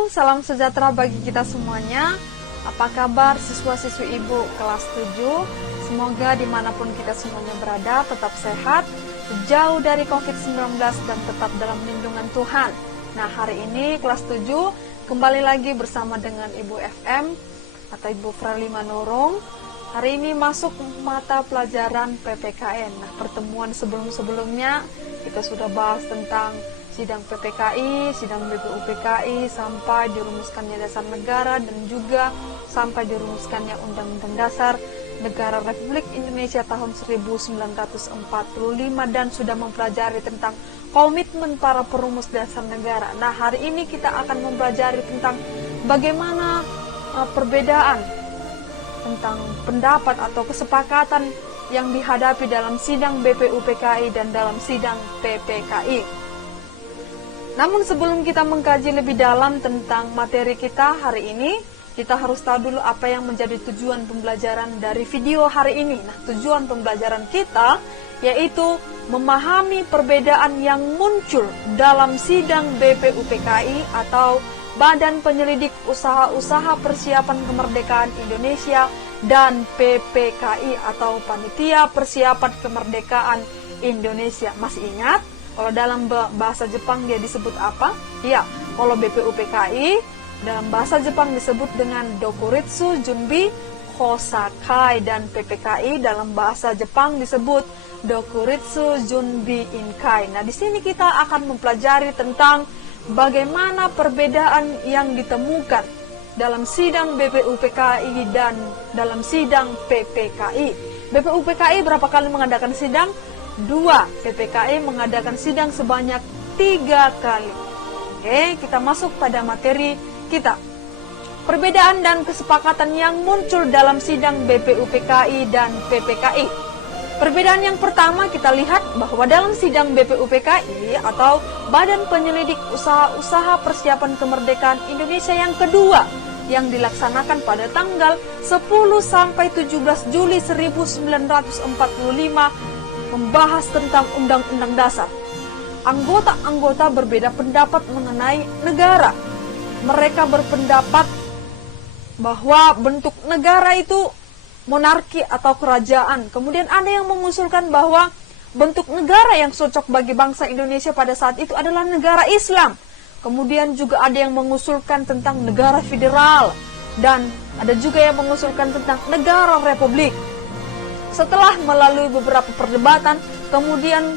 Halo, salam sejahtera bagi kita semuanya. Apa kabar siswa-siswi Ibu kelas 7? Semoga dimanapun kita semuanya berada tetap sehat, jauh dari COVID-19 dan tetap dalam lindungan Tuhan. Nah, hari ini kelas 7 kembali lagi bersama dengan Ibu FM atau Ibu Frali Manurung. Hari ini masuk mata pelajaran PPKN. Nah, pertemuan sebelum-sebelumnya kita sudah bahas tentang sidang PPKI, sidang BPUPKI, sampai dirumuskannya dasar negara dan juga sampai dirumuskannya Undang-Undang Dasar Negara Republik Indonesia tahun 1945 dan sudah mempelajari tentang komitmen para perumus dasar negara. Nah, hari ini kita akan mempelajari tentang bagaimana perbedaan tentang pendapat atau kesepakatan yang dihadapi dalam sidang BPUPKI dan dalam sidang PPKI. Namun sebelum kita mengkaji lebih dalam tentang materi kita hari ini, kita harus tahu dulu apa yang menjadi tujuan pembelajaran dari video hari ini. Nah, tujuan pembelajaran kita yaitu memahami perbedaan yang muncul dalam sidang BPUPKI atau Badan Penyelidik Usaha-Usaha Persiapan Kemerdekaan Indonesia dan PPKI atau Panitia Persiapan Kemerdekaan Indonesia. Masih ingat? Kalau dalam bahasa Jepang dia disebut apa? Ya, kalau BPUPKI dalam bahasa Jepang disebut dengan Dokuritsu Junbi Hosakai, dan PPKI dalam bahasa Jepang disebut Dokuritsu Junbi Inkai. Nah, di sini kita akan mempelajari tentang bagaimana perbedaan yang ditemukan dalam sidang BPUPKI dan dalam sidang PPKI. BPUPKI berapa kali mengadakan sidang? 2. PPKI mengadakan sidang sebanyak 3 kali. Oke, kita masuk pada materi kita. Perbedaan dan kesepakatan yang muncul dalam sidang BPUPKI dan PPKI. Perbedaan yang pertama kita lihat bahwa dalam sidang BPUPKI atau Badan Penyelidik Usaha-Usaha Persiapan Kemerdekaan Indonesia yang kedua yang dilaksanakan pada tanggal 10 sampai 17 Juli 1945 membahas tentang Undang-Undang Dasar. Anggota-anggota berbeda pendapat mengenai negara. Mereka berpendapat bahwa bentuk negara itu monarki atau kerajaan. Kemudian ada yang mengusulkan bahwa bentuk negara yang cocok bagi bangsa Indonesia pada saat itu adalah negara Islam. Kemudian juga ada yang mengusulkan tentang negara federal. Dan ada juga yang mengusulkan tentang negara republik. Setelah melalui beberapa perdebatan, kemudian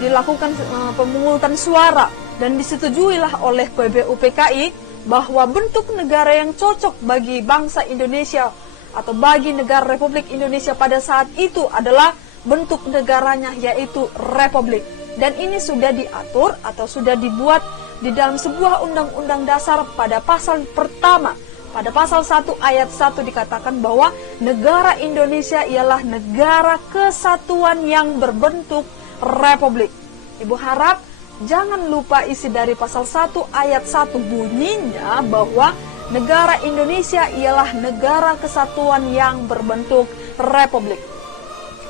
dilakukan pemungutan suara dan disetujuilah oleh BPUPKI bahwa bentuk negara yang cocok bagi bangsa Indonesia atau bagi negara Republik Indonesia pada saat itu adalah bentuk negaranya yaitu republik. Dan ini sudah diatur atau sudah dibuat di dalam sebuah undang-undang dasar pada pasal pertama. Pada pasal 1 ayat 1 dikatakan bahwa negara Indonesia ialah negara kesatuan yang berbentuk republik. Ibu harap jangan lupa isi dari pasal 1 ayat 1 bunyinya bahwa negara Indonesia ialah negara kesatuan yang berbentuk republik.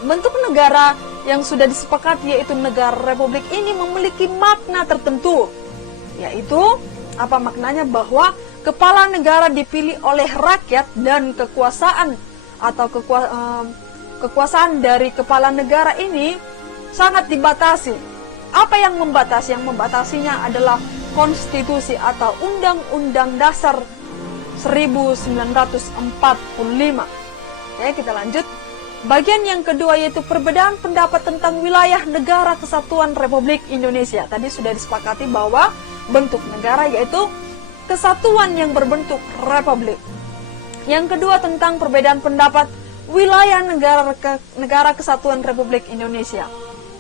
Bentuk negara yang sudah disepakati yaitu negara republik ini memiliki makna tertentu. Yaitu apa maknanya? Bahwa kepala negara dipilih oleh rakyat dan kekuasaan atau kekuasaan dari kepala negara ini sangat dibatasi. Apa yang membatasi? Yang membatasinya adalah konstitusi atau Undang-Undang Dasar 1945. Oke, kita lanjut. Bagian yang kedua yaitu perbedaan pendapat tentang wilayah negara kesatuan Republik Indonesia. Tadi sudah disepakati bahwa bentuk negara yaitu kesatuan yang berbentuk republik. Yang kedua tentang perbedaan pendapat wilayah negara kesatuan Republik Indonesia.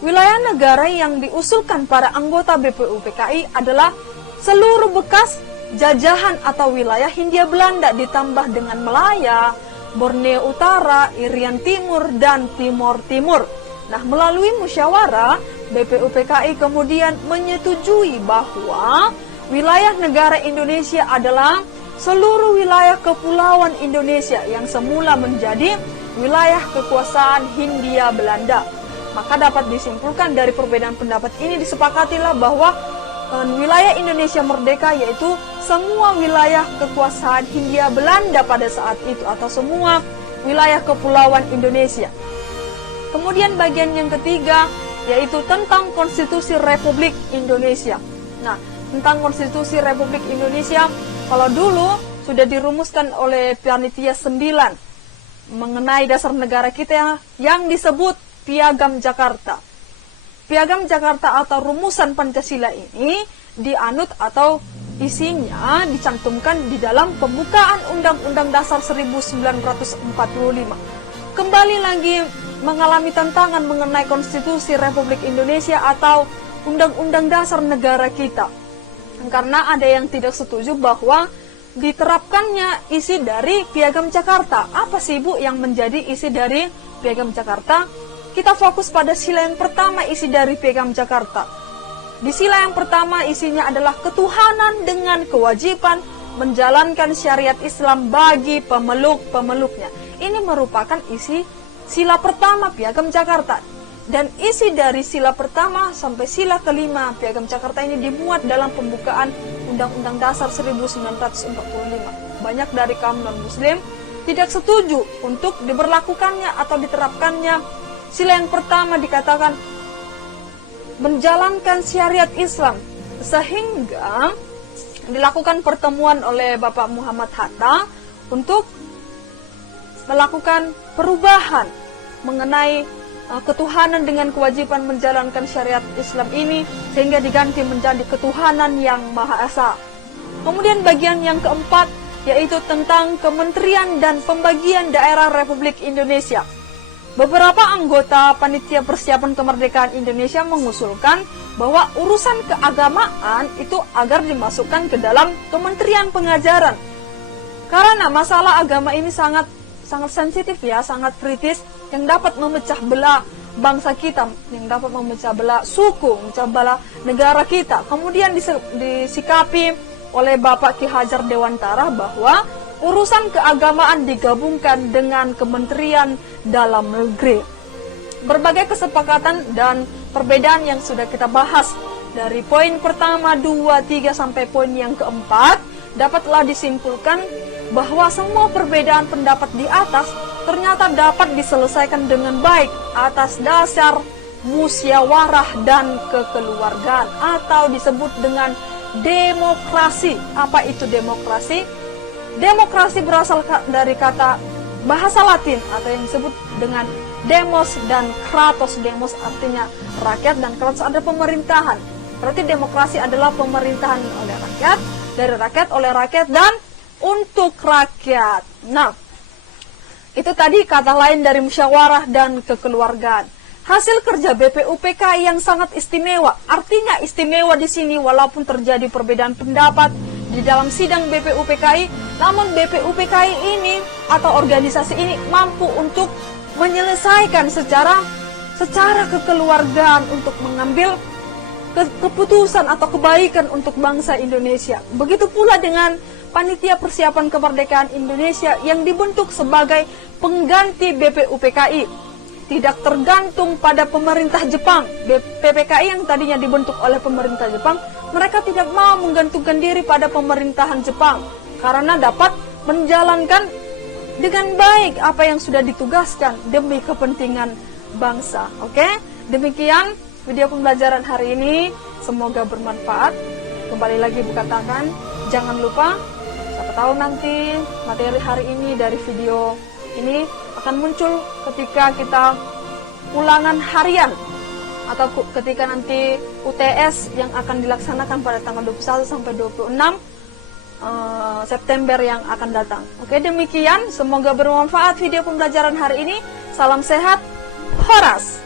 Wilayah negara yang diusulkan para anggota BPUPKI adalah seluruh bekas jajahan atau wilayah Hindia Belanda ditambah dengan Malaya, Borneo Utara, Irian Timur, dan Timor Timur. Nah, melalui musyawarah, BPUPKI kemudian menyetujui bahwa wilayah negara Indonesia adalah seluruh wilayah kepulauan Indonesia yang semula menjadi wilayah kekuasaan Hindia Belanda. Maka dapat disimpulkan dari perbedaan pendapat ini disepakatilah bahwa wilayah Indonesia merdeka, yaitu semua wilayah kekuasaan Hindia Belanda pada saat itu, atau semua wilayah kepulauan Indonesia. Kemudian bagian yang ketiga yaitu tentang Konstitusi Republik Indonesia. Nah, tentang Konstitusi Republik Indonesia, kalau dulu sudah dirumuskan oleh Panitia 9 mengenai dasar negara kita yang disebut Piagam Jakarta. Piagam Jakarta atau rumusan Pancasila ini dianut atau isinya dicantumkan di dalam pembukaan Undang-Undang Dasar 1945. Kembali lagi mengalami tantangan mengenai Konstitusi Republik Indonesia atau Undang-Undang Dasar negara kita. Karena ada yang tidak setuju bahwa diterapkannya isi dari Piagam Jakarta. Apa sih Bu yang menjadi isi dari Piagam Jakarta? Kita fokus pada sila yang pertama isi dari Piagam Jakarta. Di sila yang pertama isinya adalah ketuhanan dengan kewajiban menjalankan syariat Islam bagi pemeluk-pemeluknya. Ini merupakan isi sila pertama Piagam Jakarta. Dan isi dari sila pertama sampai sila kelima Piagam Jakarta ini dimuat dalam pembukaan Undang-Undang Dasar 1945. Banyak dari kaum non-muslim tidak setuju untuk diberlakukannya atau diterapkannya. Sila yang pertama dikatakan menjalankan syariat Islam, sehingga dilakukan pertemuan oleh Bapak Muhammad Hatta untuk melakukan perubahan mengenai ketuhanan dengan kewajiban menjalankan syariat Islam ini, sehingga diganti menjadi ketuhanan yang Maha Esa. Kemudian bagian yang keempat yaitu tentang Kementerian dan Pembagian Daerah Republik Indonesia. Beberapa anggota Panitia Persiapan Kemerdekaan Indonesia mengusulkan bahwa urusan keagamaan itu agar dimasukkan ke dalam Kementerian Pengajaran. Karena masalah agama ini sangat sensitif ya, sangat kritis, yang dapat memecah belah bangsa kita, yang dapat memecah belah suku, memecah belah negara kita. Kemudian disikapi oleh Bapak Ki Hajar Dewantara bahwa urusan keagamaan digabungkan dengan Kementerian Dalam Negeri. Berbagai kesepakatan dan perbedaan yang sudah kita bahas dari poin pertama, 2, 3 sampai poin yang keempat, dapatlah disimpulkan bahwa semua perbedaan pendapat di atas ternyata dapat diselesaikan dengan baik atas dasar musyawarah dan kekeluargaan, atau disebut dengan demokrasi. Apa itu demokrasi? Demokrasi berasal dari kata bahasa Latin atau yang disebut dengan demos dan kratos. Demos artinya rakyat dan kratos adalah pemerintahan. Berarti demokrasi adalah pemerintahan oleh rakyat, dari rakyat, oleh rakyat, dan untuk rakyat. Nah, itu tadi kata lain dari musyawarah dan kekeluargaan. Hasil kerja BPUPKI yang sangat istimewa. Artinya istimewa di sini walaupun terjadi perbedaan pendapat di dalam sidang BPUPKI, namun BPUPKI ini atau organisasi ini mampu untuk menyelesaikan secara kekeluargaan untuk mengambil keputusan atau kebaikan untuk bangsa Indonesia. Begitu pula dengan Panitia Persiapan Kemerdekaan Indonesia yang dibentuk sebagai pengganti BPUPKI. Tidak tergantung pada pemerintah Jepang. PPKI yang tadinya dibentuk oleh pemerintah Jepang, mereka tidak mau menggantungkan diri pada pemerintahan Jepang karena dapat menjalankan dengan baik apa yang sudah ditugaskan demi kepentingan bangsa. Oke, demikian video pembelajaran hari ini, semoga bermanfaat. Kembali lagi Bu katakan, jangan lupa, siapa tahu nanti materi hari ini dari video ini akan muncul ketika kita ulangan harian atau ketika nanti UTS yang akan dilaksanakan pada tanggal 21 sampai 26 September yang akan datang. Oke, demikian, semoga bermanfaat video pembelajaran hari ini. Salam sehat, Horas.